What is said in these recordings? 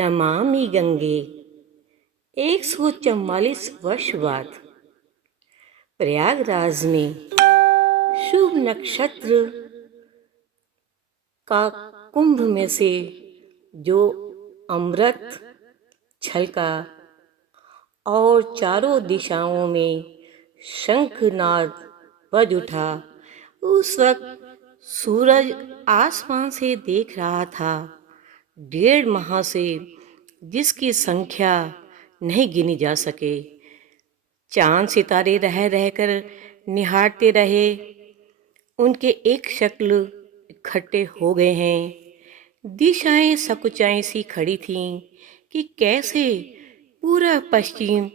नमामि गंगे 144 वर्ष बाद प्रयागराज में शुभ नक्षत्र का कुंभ में से जो अमृत छलका और चारों दिशाओं में शंखनाद बज उठा, उस वक्त सूरज आसमान से देख रहा था 1.5 माह से, जिसकी संख्या नहीं गिनी जा सके। चांद सितारे रह रहकर निहारते रहे, उनके एक शक्ल इकट्ठे हो गए हैं। दिशाएं सकुचाई सी खड़ी थीं कि कैसे पूर्व पश्चिम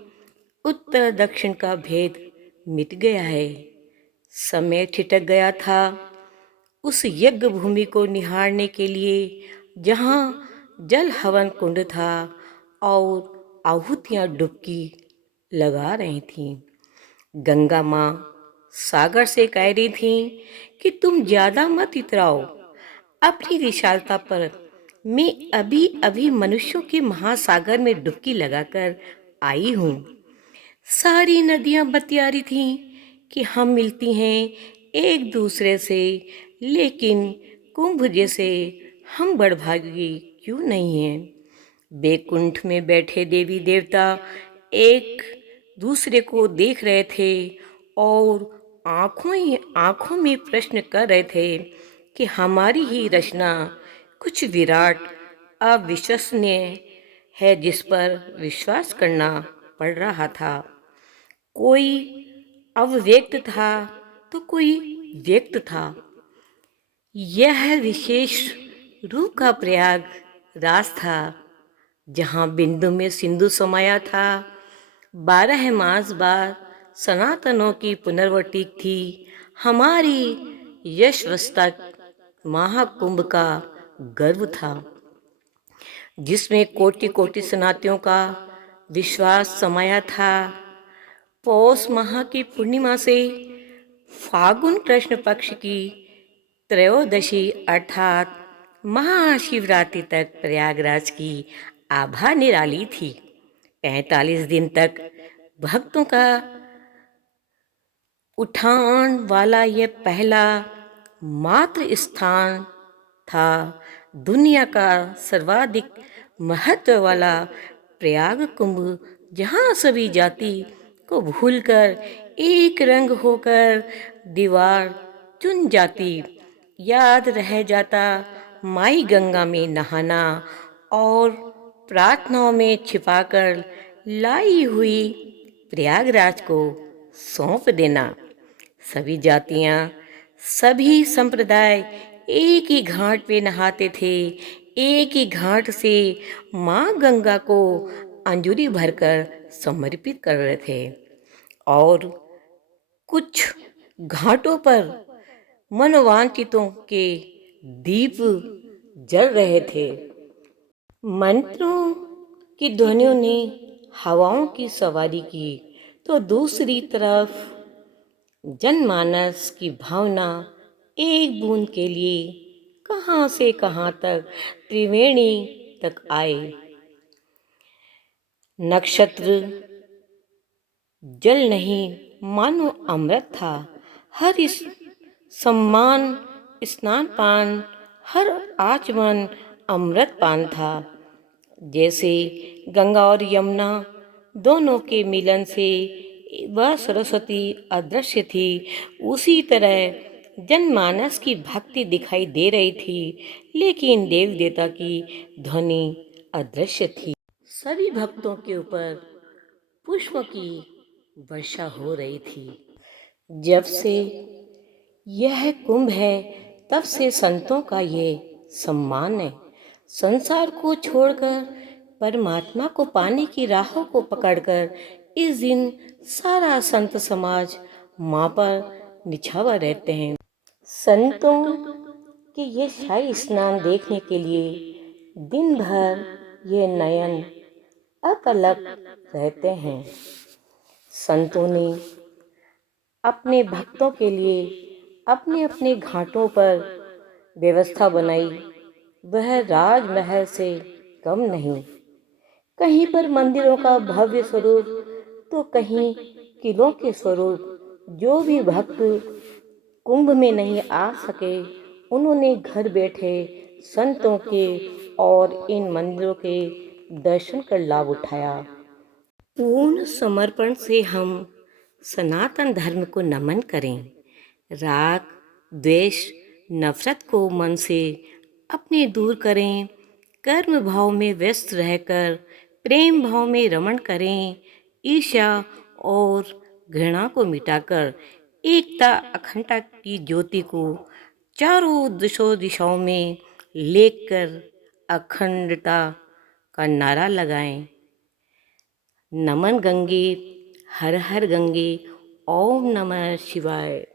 उत्तर दक्षिण का भेद मिट गया है। समय ठिठक गया था उस यज्ञ भूमि को निहारने के लिए जहाँ जल हवन कुंड था और आहुतियाँ डुबकी लगा रही थीं। गंगा माँ सागर से कह रही थीं कि तुम ज्यादा मत इतराओ अपनी विशालता पर। मैं अभी अभी मनुष्यों के महासागर में डुबकी लगाकर आई हूँ। सारी नदियाँ बतिया रही थीं कि हम मिलती हैं एक दूसरे से, लेकिन कुंभ जैसे हम बड़भागी क्यों नहीं हैं। बैकुंठ में बैठे देवी देवता एक दूसरे को देख रहे थे और आंखों में प्रश्न कर रहे थे कि हमारी ही रचना कुछ विराट अविश्वसनीय है जिस पर विश्वास करना पड़ रहा था। कोई अव्यक्त था तो कोई व्यक्त था। यह विशेष रूप का प्रयाग राज था जहाँ बिंदु में सिंधु समाया था। 12 मास बाद सनातनों की पुनर्वटी थी हमारी यशवस्ता महाकुंभ का गर्व था, जिसमें कोटि कोटि सनातनियों का विश्वास समाया था। पौष माह की पूर्णिमा से फागुन कृष्ण पक्ष की त्रयोदशी अर्थात महाशिवरात्रि तक प्रयागराज की आभा निराली थी। 45 दिन तक भक्तों का उठान वाला यह पहला मात्र स्थान था। दुनिया का सर्वाधिक महत्व वाला प्रयाग कुंभ, जहाँ सभी जाति को भूलकर एक रंग होकर दीवार चुन जाती। याद रह जाता माई गंगा में नहाना और प्रार्थनाओं में छिपाकर लाई हुई प्रयागराज को सौंप देना। सभी जातियाँ, सभी संप्रदाय एक ही घाट पे नहाते थे, एक ही घाट से माँ गंगा को अंजलि भरकर समर्पित कर रहे थे। और कुछ घाटों पर मनोवांछितों के दीप जल रहे थे। मंत्रों की ध्वनियों ने हवाओं की सवारी की, तो दूसरी तरफ जनमानस की भावना एक बूंद के लिए कहाँ से कहाँ तक त्रिवेणी तक आए। नक्षत्र जल नहीं मानो अमृत था। हर इस सम्मान स्नान पान, हर आचमन अमृत पान था। जैसे गंगा और यमुना दोनों के मिलन से वह सरस्वती अदृश्य थी, उसी तरह जनमानस की भक्ति दिखाई दे रही थी, लेकिन देव देवता की ध्वनि अदृश्य थी। सभी भक्तों के ऊपर पुष्प की वर्षा हो रही थी। जब से यह कुंभ है तब से संतों का ये सम्मान है। संसार को छोड़कर परमात्मा को पाने की राहों को पकड़कर इस दिन सारा संत समाज माँ पर निछावर रहते हैं। संतों के ये शाही स्नान देखने के लिए दिन भर ये नयन अपलक रहते हैं। संतों ने अपने भक्तों के लिए अपने अपने घाटों पर व्यवस्था बनाई, वह राजमहल से कम नहीं। कहीं पर मंदिरों का भव्य स्वरूप, तो कहीं किलों के स्वरूप। जो भी भक्त कुंभ में नहीं आ सके, उन्होंने घर बैठे संतों के और इन मंदिरों के दर्शन कर लाभ उठाया। पूर्ण समर्पण से हम सनातन धर्म को नमन करें। राग, द्वेष, नफरत को मन से अपने दूर करें। कर्म भाव में व्यस्त रहकर प्रेम भाव में रमण करें। ईर्ष्या और घृणा को मिटाकर एकता अखंडता की ज्योति को चारों दिशाओं में लेकर अखंडता का नारा लगाएं। नमन गंगे, हर हर गंगे, ओम नमः शिवाय।